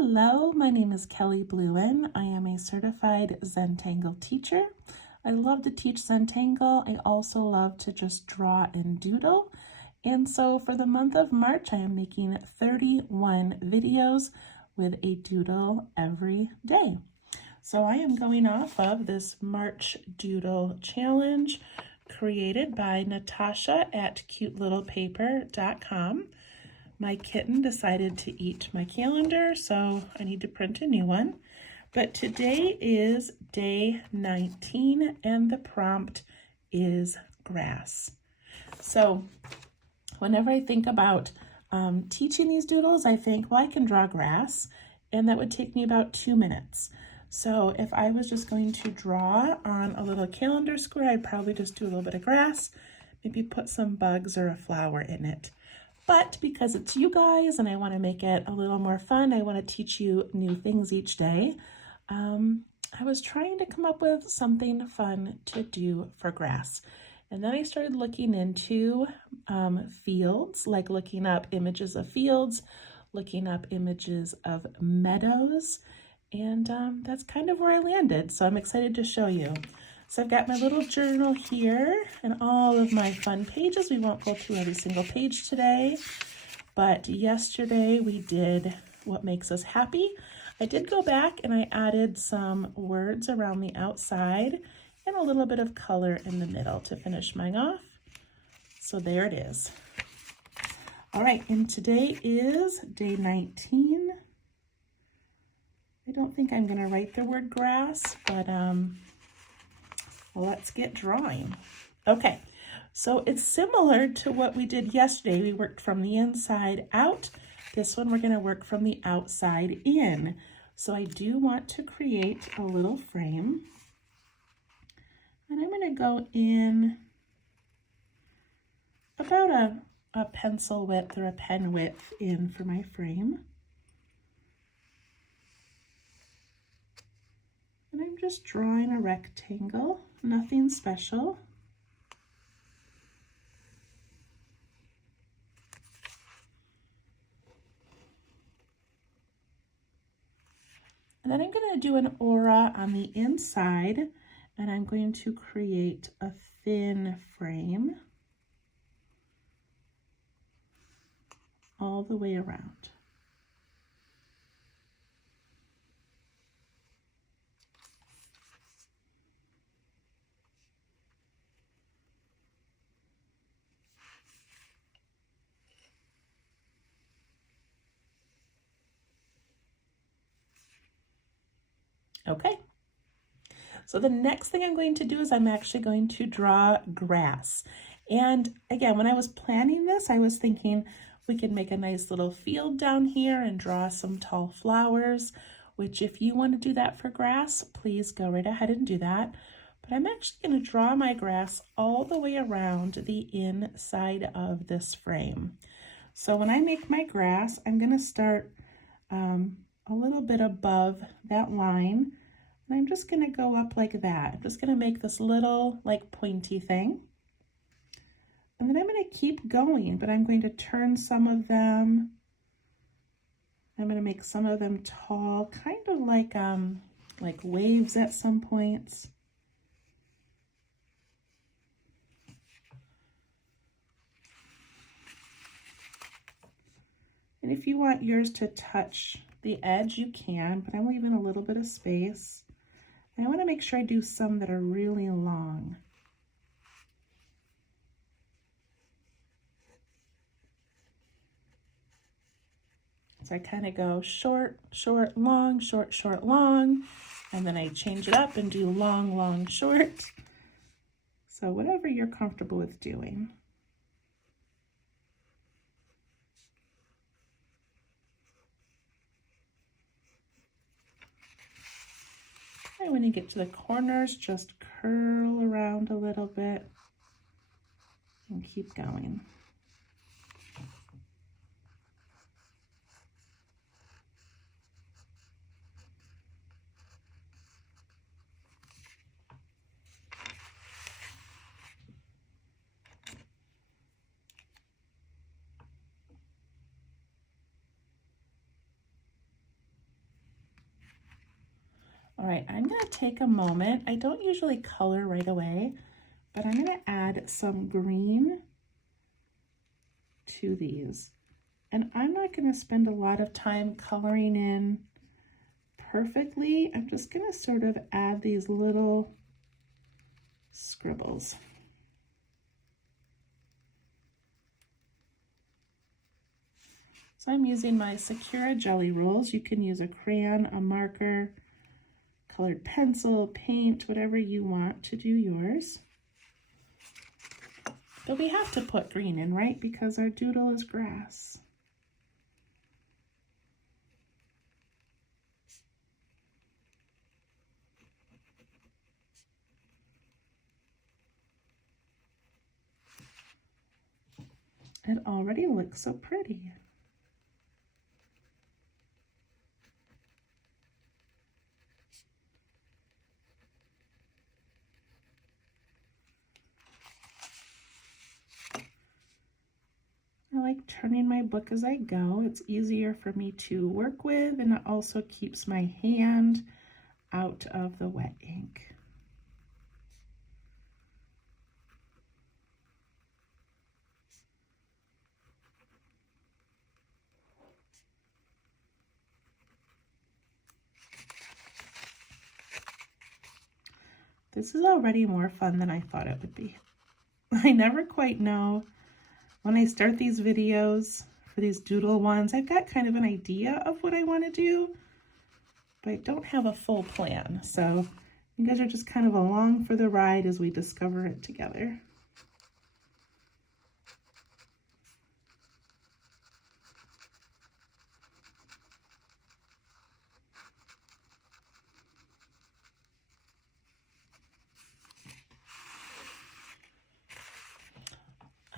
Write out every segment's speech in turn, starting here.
Hello, my name is Kelly Bluen. I am a certified Zentangle teacher. I love to teach Zentangle. I also love to just draw and doodle. And so for the month of March, I am making 31 videos with a doodle every day. So I am going off of this March Doodle Challenge created by Natasha at cutelittlepaper.com. My kitten decided to eat my calendar, so I need to print a new one. But today is day 19, and the prompt is grass. So whenever I think about teaching these doodles, I think, well, I can draw grass, and that would take me about 2 minutes. So if I was just going to draw on a little calendar square, I'd probably just do a little bit of grass, maybe put some bugs or a flower in it. But because it's you guys and I want to make it a little more fun, I want to teach you new things each day. I was trying to come up with something fun to do for grass. And then I started looking into fields, like looking up images of fields, looking up images of meadows, and that's kind of where I landed. So I'm excited to show you. So I've got my little journal here and all of my fun pages. We won't go through every single page today, but yesterday we did what makes us happy. I did go back and I added some words around the outside and a little bit of color in the middle to finish mine off. So there it is. All right, and today is day 19. I don't think I'm gonna write the word grass, but let's get drawing. Okay, so it's similar to what we did yesterday. We worked from the inside out. This one we're going to work from the outside in. So I do want to create a little frame. And I'm going to go in about a pencil width or a pen width in for my frame. And I'm just drawing a rectangle. Nothing special. And then I'm going to do an aura on the inside, and I'm going to create a thin frame all the way around. Okay, so the next thing I'm going to do is I'm actually going to draw grass. And again, when I was planning this, I was thinking we could make a nice little field down here and draw some tall flowers, which if you want to do that for grass, please go right ahead and do that. But I'm actually going to draw my grass all the way around the inside of this frame. So when I make my grass, I'm going to start a little bit above that line, and I'm just going to go up like that. I'm just going to make this little like pointy thing, and then I'm going to keep going, but I'm going to turn some of them. I'm going to make some of them tall, kind of like waves at some points. And if you want yours to touch the edge, you can, but I'm leaving a little bit of space. And I want to make sure I do some that are really long. So I kind of go short, short, long, short, short, long, and then I change it up and do long, long, short. So whatever you're comfortable with doing. And when you get to the corners, just curl around a little bit and keep going. All right, I'm going to take a moment. I don't usually color right away, but I'm going to add some green to these. And I'm not going to spend a lot of time coloring in perfectly. I'm just going to sort of add these little scribbles. So I'm using my Sakura Jelly Rolls. You can use a crayon, a marker, colored pencil, paint, whatever you want to do yours. But we have to put green in, right? Because our doodle is grass. It already looks so pretty. I like turning my book as I go. It's easier for me to work with, and it also keeps my hand out of the wet ink. This is already more fun than I thought it would be. I never quite know when I start these videos for these doodle ones. I've got kind of an idea of what I want to do, but I don't have a full plan. So you guys are just kind of along for the ride as we discover it together.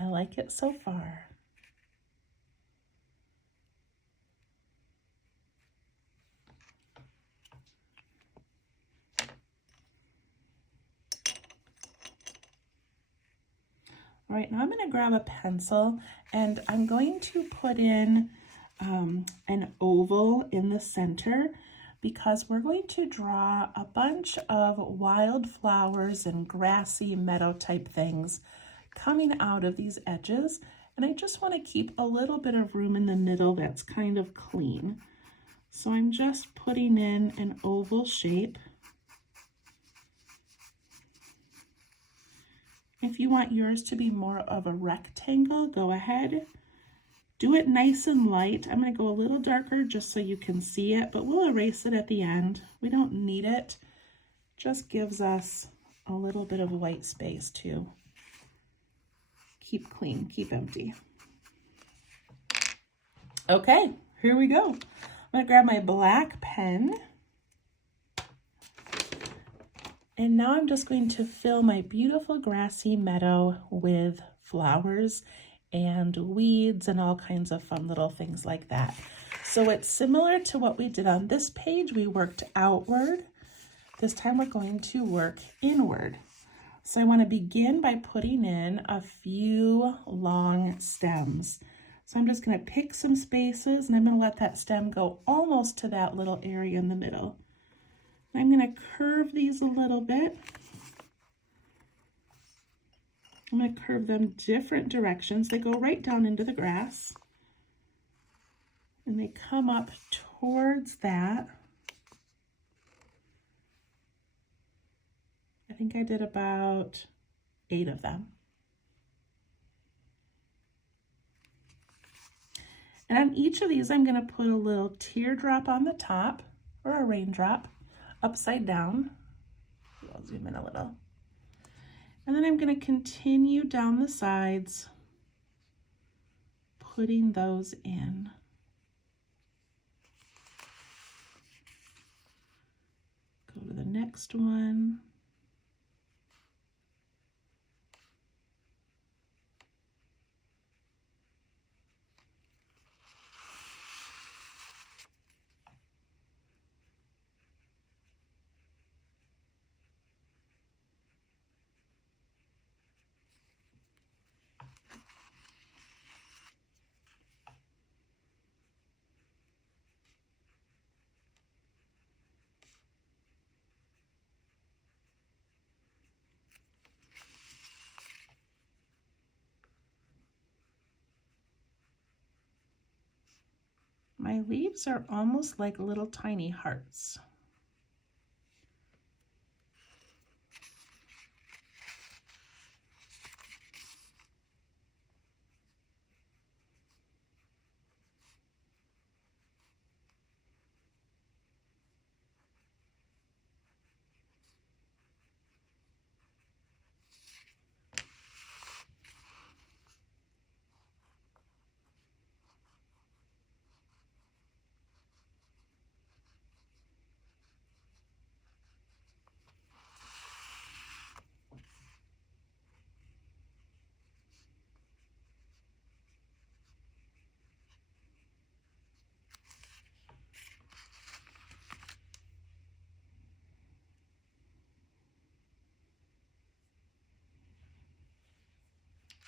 I like it so far. All right, now I'm going to grab a pencil and I'm going to put in an oval in the center because we're going to draw a bunch of wildflowers and grassy meadow type things coming out of these edges. And I just want to keep a little bit of room in the middle that's kind of clean. So I'm just putting in an oval shape. If you want yours to be more of a rectangle, go ahead. Do it nice and light. I'm going to go a little darker just so you can see it, but we'll erase it at the end. We don't need it. Just gives us a little bit of white space to keep clean, keep empty. Okay, here we go. I'm going to grab my black pen. And now I'm just going to fill my beautiful grassy meadow with flowers and weeds and all kinds of fun little things like that. So it's similar to what we did on this page. We worked outward. This time we're going to work inward. So I want to begin by putting in a few long stems. So I'm just going to pick some spaces and I'm going to let that stem go almost to that little area in the middle. I'm going to curve these a little bit. I'm going to curve them different directions. They go right down into the grass. And they come up towards that. I think I did about 8 of them. And on each of these, I'm going to put a little teardrop on the top, or a raindrop, upside down. I'll zoom in a little. And then I'm going to continue down the sides, putting those in. Go to the next one. My leaves are almost like little tiny hearts.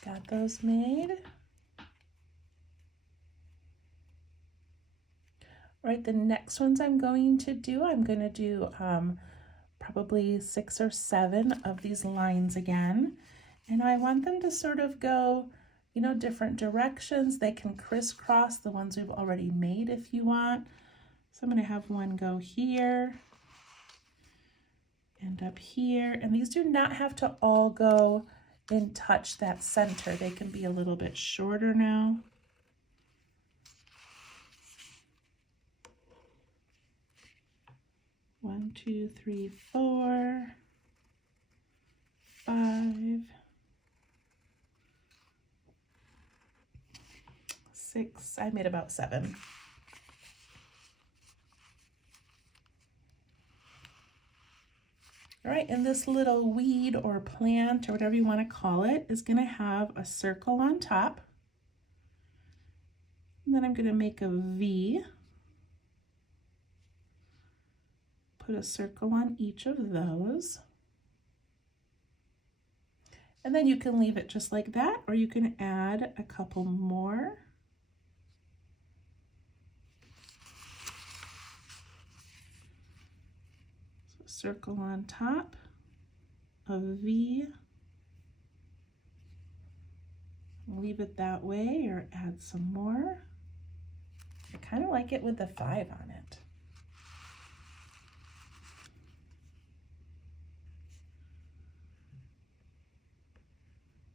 Got those made. All right, the next ones I'm going to do probably 6 or 7 of these lines again. And I want them to sort of go, you know, different directions. They can crisscross the ones we've already made if you want. So I'm going to have one go here and up here. And these do not have to all go and touch that center. They can be a little bit shorter now. One, two, three, 4, 5, 6. I made about 7. All right, and this little weed or plant or whatever you want to call it is going to have a circle on top. And then I'm going to make a V. Put a circle on each of those. And then you can leave it just like that, or you can add a couple more. So circle on top, a V. Leave it that way or add some more. I kind of like it with the 5 on it.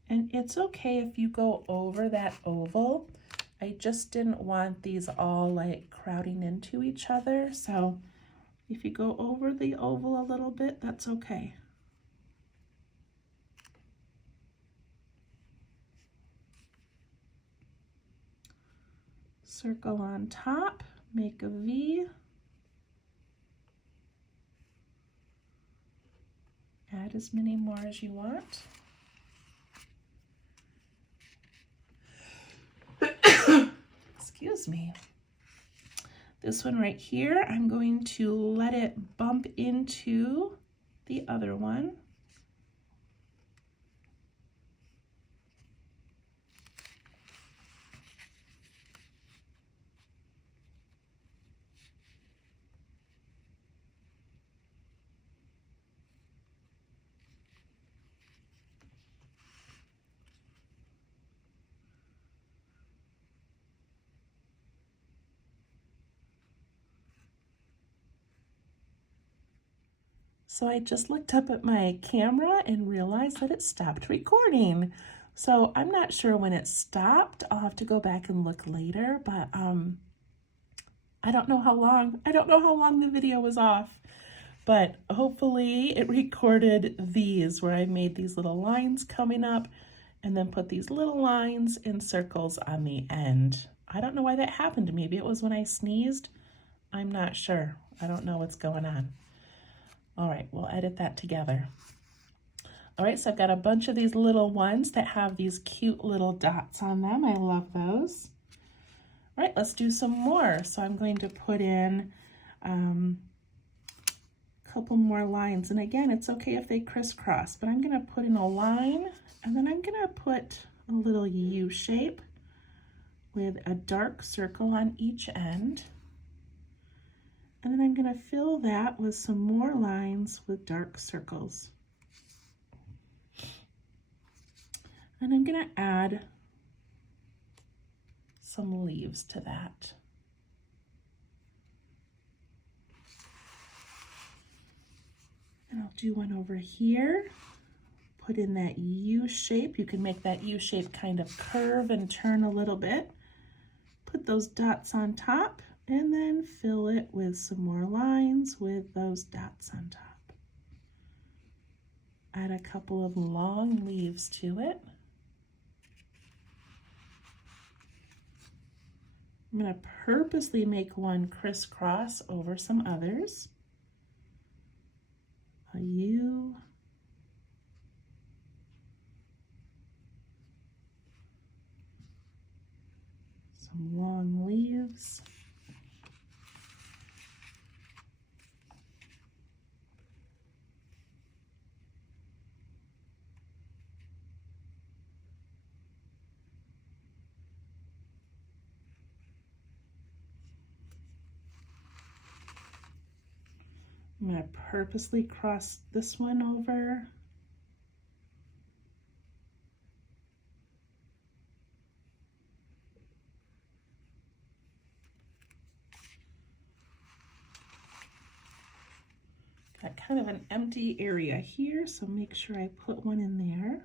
And it's okay if you go over that oval. I just didn't want these all like crowding into each other. So if you go over the oval a little bit, that's okay. Circle on top, make a V. Add as many more as you want. Excuse me. This one right here, I'm going to let it bump into the other one. So I just looked up at my camera and realized that it stopped recording. So I'm not sure when it stopped. I'll have to go back and look later, but I don't know how long the video was off, but hopefully it recorded these where I made these little lines coming up and then put these little lines in circles on the end. I don't know why that happened. Maybe it was when I sneezed. I'm not sure. I don't know what's going on. All right, we'll edit that together. All right, so I've got a bunch of these little ones that have these cute little dots on them. I love those. All right, let's do some more. So I'm going to put in a couple more lines. And again, it's okay if they crisscross, but I'm gonna put in a line and then I'm gonna put a little U shape with a dark circle on each end. And then I'm going to fill that with some more lines with dark circles. And I'm going to add some leaves to that. do one over here. Put in that U shape. You can make that U shape kind of curve and turn a little bit. Put those dots on top and then fill it with some more lines with those dots on top. Add a couple of long leaves to it. I'm going to purposely make one crisscross over some others. A U. Some long leaves. I'm going to purposely cross this one over. Got kind of an empty area here, so make sure I put one in there.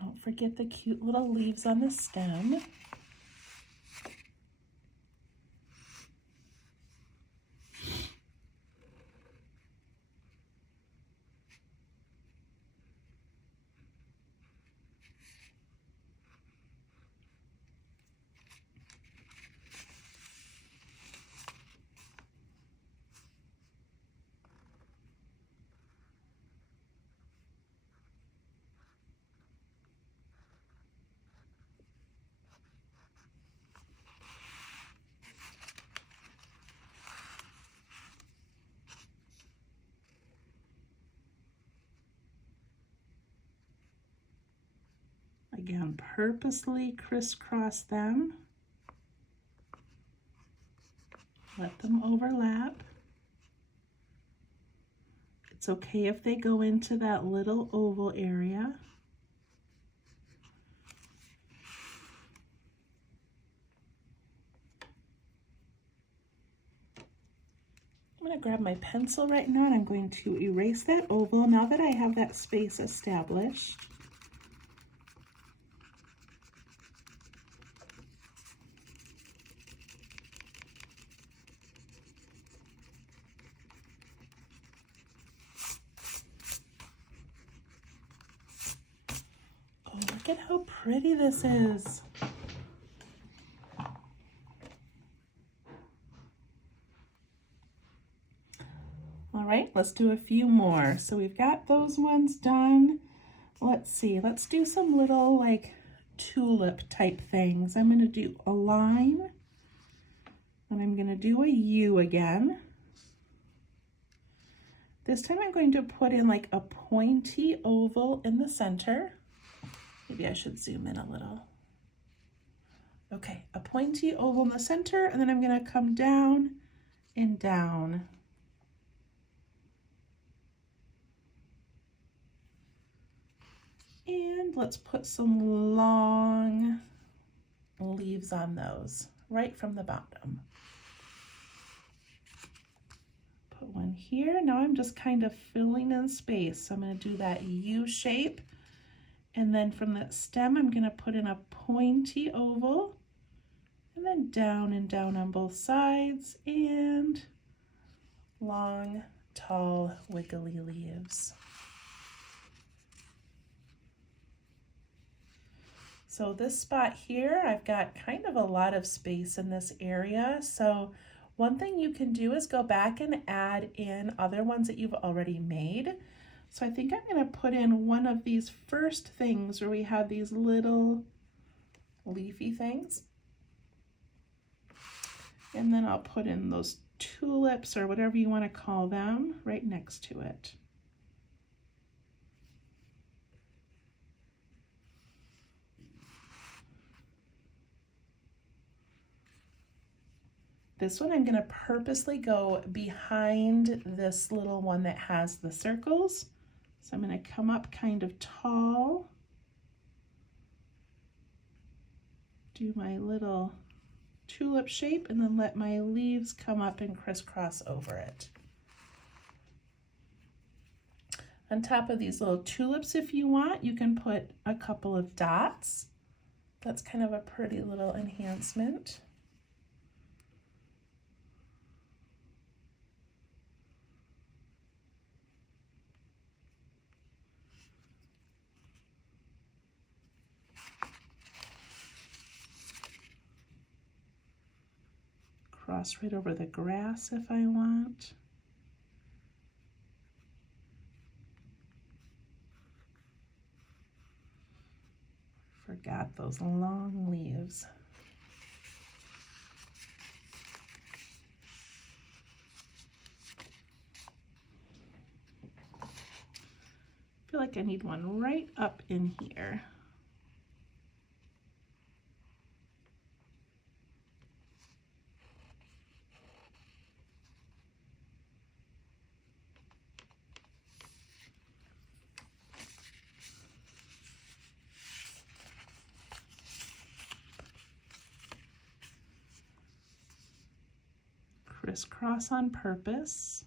Don't forget the cute little leaves on the stem. Again, purposely crisscross them. Let them overlap. It's okay if they go into that little oval area. I'm going to grab my pencil right now and I'm going to erase that oval now that I have that space established. Look at how pretty this is. All right, let's do a few more. So we've got those ones done. Let's see, let's do some little like tulip type things. I'm going to do a line and I'm going to do a U again. This time I'm going to put in like a pointy oval in the center. Maybe I should zoom in a little. Okay, a pointy oval in the center, and then I'm going to come down and down. And let's put some long leaves on those, right from the bottom. Put one here. Now I'm just kind of filling in space. So I'm going to do that U shape. And then from that stem, I'm going to put in a pointy oval. And then down and down on both sides. And long, tall, wiggly leaves. So this spot here, I've got kind of a lot of space in this area. So one thing you can do is go back and add in other ones that you've already made. So I think I'm going to put in one of these first things where we have these little leafy things. And then I'll put in those tulips or whatever you want to call them right next to it. This one I'm going to purposely go behind this little one that has the circles. So I'm going to come up kind of tall, do my little tulip shape and then let my leaves come up and crisscross over it. On top of these little tulips, if you want, you can put a couple of dots. That's kind of a pretty little enhancement. Cross right over the grass if I want. Forgot those long leaves. I feel like I need one right up in here. Crisscross on purpose.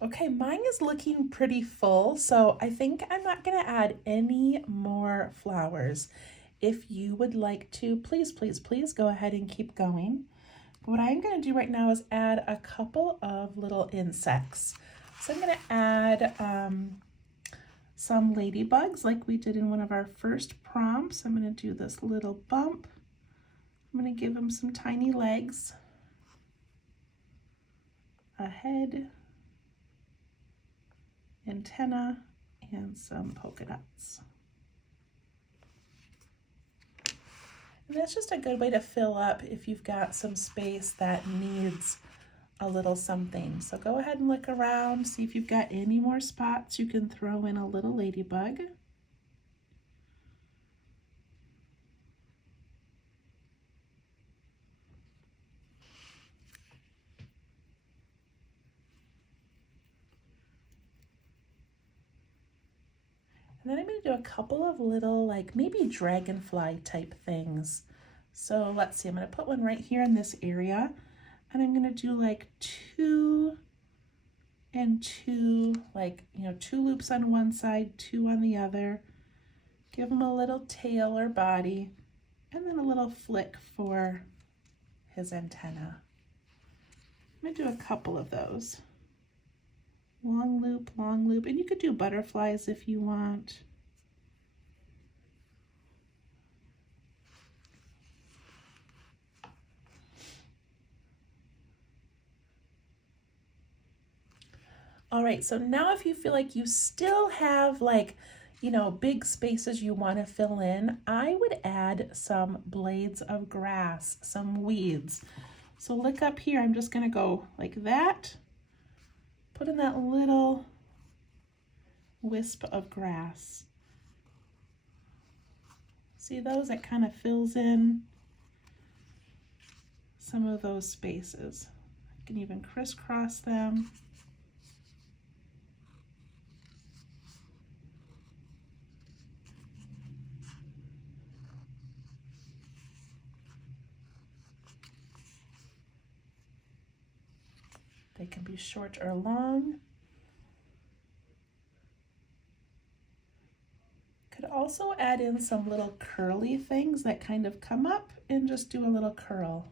Okay, mine is looking pretty full, so I think I'm not going to add any more flowers. If you would like to, please, please, please go ahead and keep going. But what I'm going to do right now is add a couple of little insects. So I'm going to add some ladybugs like we did in one of our first prompts. I'm going to do this little bump. I'm going to give them some tiny legs, a head, antenna, and some polka dots. And that's just a good way to fill up if you've got some space that needs a little something. So go ahead and look around, see if you've got any more spots you can throw in a little ladybug. And then I'm going to do a couple of little, like maybe dragonfly type things. So let's see, I'm going to put one right here in this area. And I'm going to do like 2 and 2, like, you know, 2 loops on one side, 2 on the other. Give them a little tail or body, and then a little flick for his antenna. I'm going to do a couple of those. Long loop, and you could do butterflies if you want. All right, so now if you feel like you still have like, you know, big spaces you want to fill in, I would add some blades of grass, some weeds. So look up here, I'm just going to go like that. Put in that little wisp of grass. See those? It kind of fills in some of those spaces. You can even crisscross them. They can be short or long. Could also add in some little curly things that kind of come up and just do a little curl.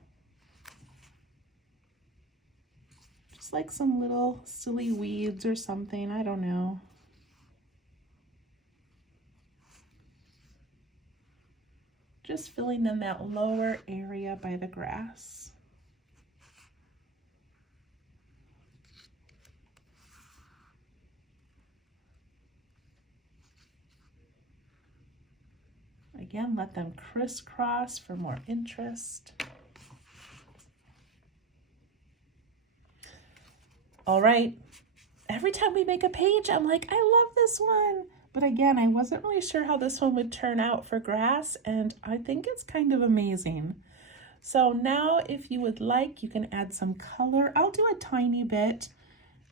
Just like some little silly weeds or something, I don't know. Just filling in that lower area by the grass. Again, let them crisscross for more interest. All right, every time we make a page, I'm like, I love this one. But again, I wasn't really sure how this one would turn out for grass, and I think it's kind of amazing. So now if you would like, you can add some color. I'll do a tiny bit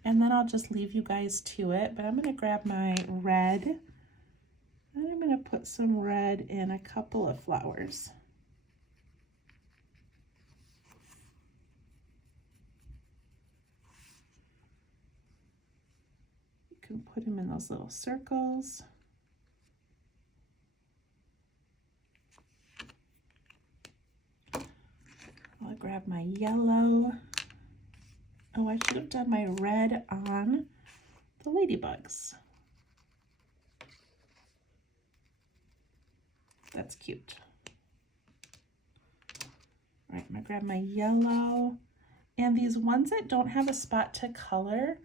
and then I'll just leave you guys to it. But I'm gonna grab my red and I'm gonna put some red in a couple of flowers. You can put them in those little circles. I'll grab my yellow. Oh, I should have done my red on the ladybugs. That's cute. All right, I'm gonna grab my yellow. And these ones that don't have a spot to color,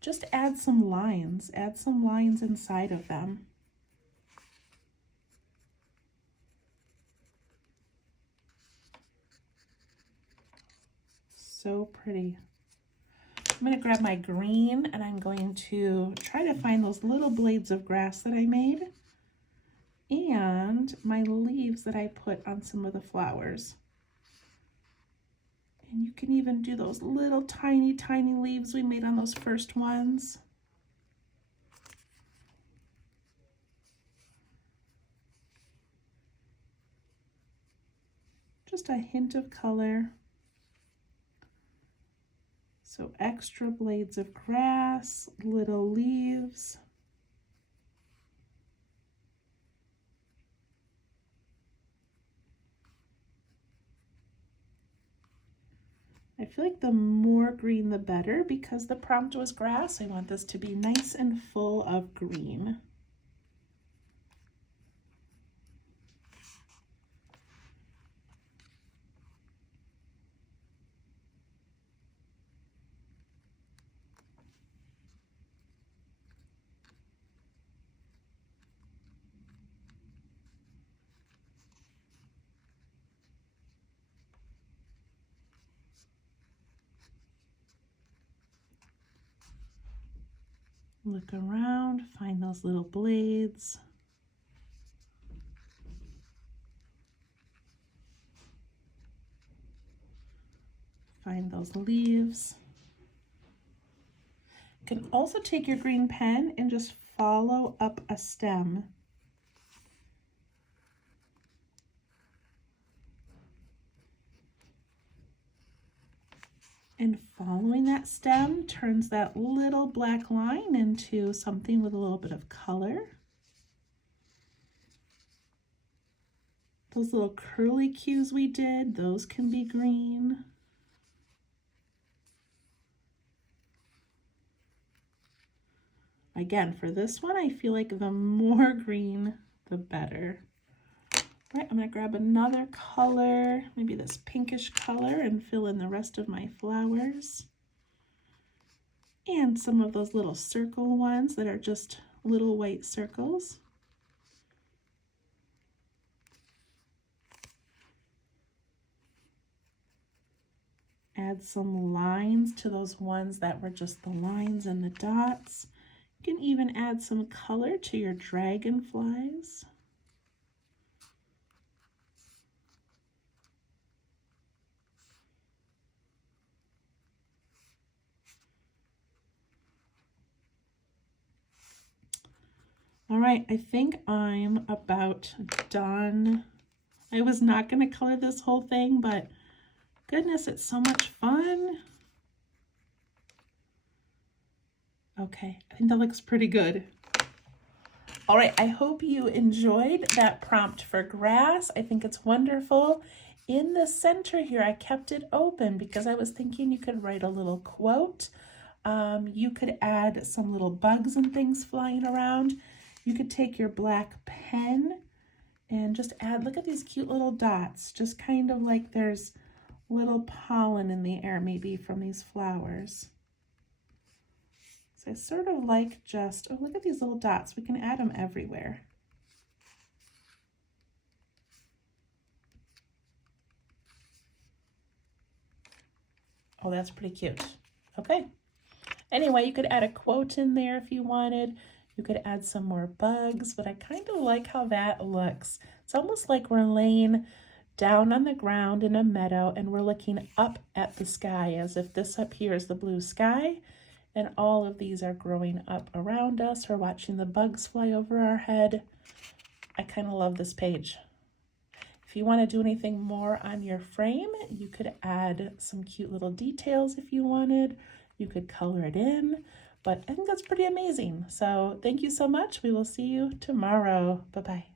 just add some lines. Add some lines inside of them. So pretty. I'm going to grab my green and I'm going to try to find those little blades of grass that I made and my leaves that I put on some of the flowers. And you can even do those little tiny, tiny leaves we made on those first ones. Just a hint of color. So extra blades of grass, little leaves. I feel like the more green the better because the prompt was grass. I want this to be nice and full of green. Look around, find those little blades. Find those leaves. You can also take your green pen and just follow up a stem. And following that stem turns that little black line into something with a little bit of color. Those little curly cues we did, those can be green. Again, for this one, I feel like the more green, the better. All right, I'm gonna grab another color, maybe this pinkish color, and fill in the rest of my flowers. And some of those little circle ones that are just little white circles. Add some lines to those ones that were just the lines and the dots. You can even add some color to your dragonflies. All right, I think I'm about done. I was not going to color this whole thing, but goodness, it's so much fun. Okay, I think that looks pretty good. All right, I hope you enjoyed that prompt for grass. I think it's wonderful. In the center here, I kept it open because I was thinking you could write a little quote. You could add some little bugs and things flying around. You could take your black pen and just add, look at these cute little dots, just kind of like there's little pollen in the air maybe from these flowers. So I sort of like just, oh, look at these little dots. We can add them everywhere. Oh, that's pretty cute. Okay. Anyway, you could add a quote in there if you wanted. You could add some more bugs, but I kind of like how that looks. It's almost like we're laying down on the ground in a meadow and we're looking up at the sky, as if this up here is the blue sky and all of these are growing up around us. We're watching the bugs fly over our head. I kind of love this page. If you want to do anything more on your frame, you could add some cute little details if you wanted. You could color it in, but I think that's pretty amazing. So thank you so much. We will see you tomorrow. Bye-bye.